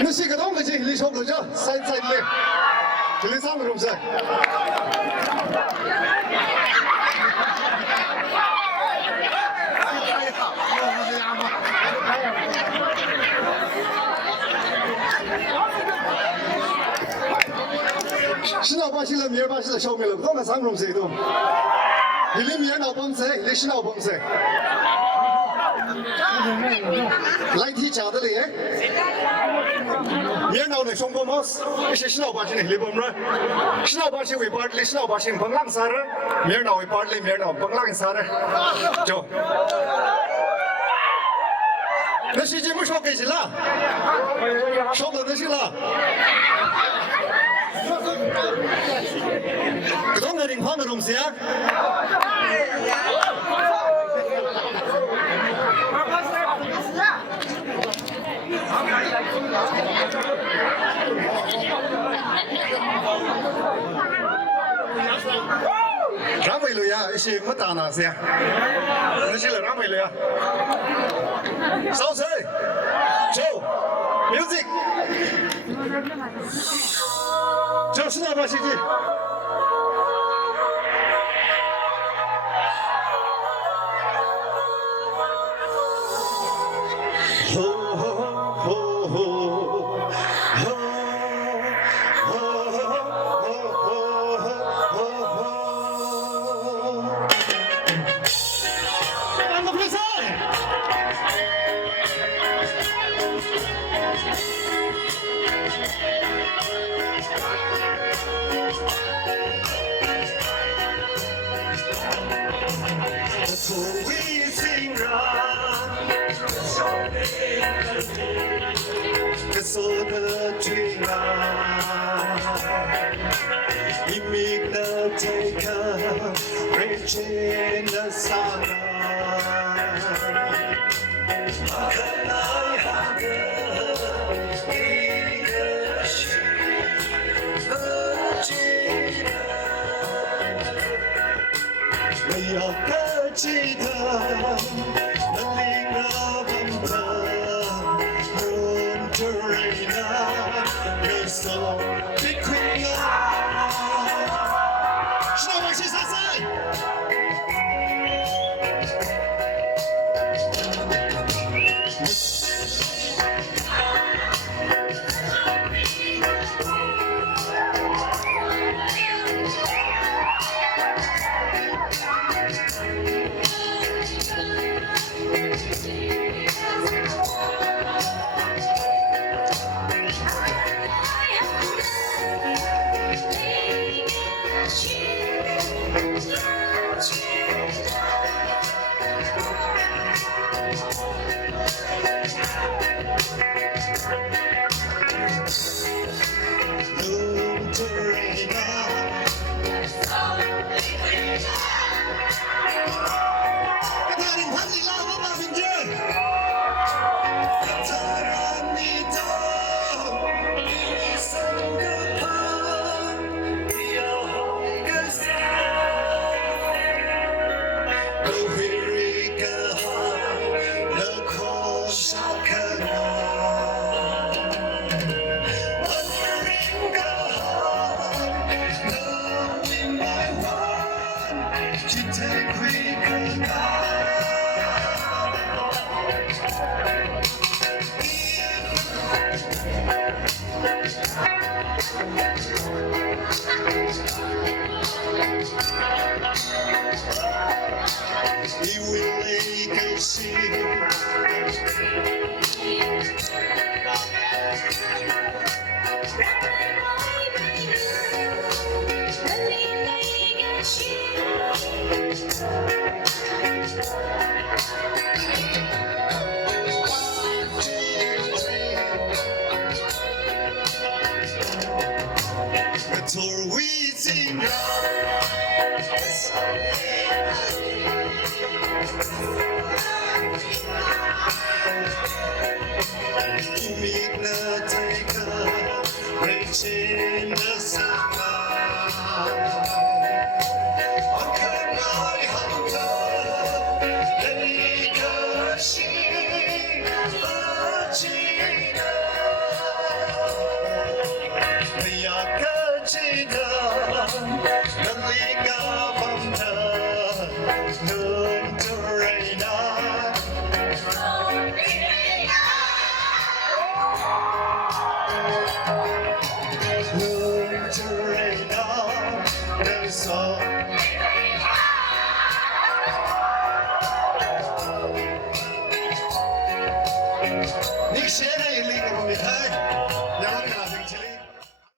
那是个东西，你说不着，在里，这里三个东西。是老百姓的米尔巴是的小米了，不懂三个东西都。你里面老帮谁？你是老帮谁？来提家的嘞。米尔老的双帮吗？这是老百姓的，你帮吗？是老百姓为part，你是老百姓帮啷啥的？米尔老为part，你米尔老帮啷啥的？就。那时间不说给谁了？说不那行了。可懂的地方的东西啊？让回来呀，一些没打那些，那些了让回来呀。Sound Joe, music. 就是那把戏剧。ngathorwui zingran. 记得。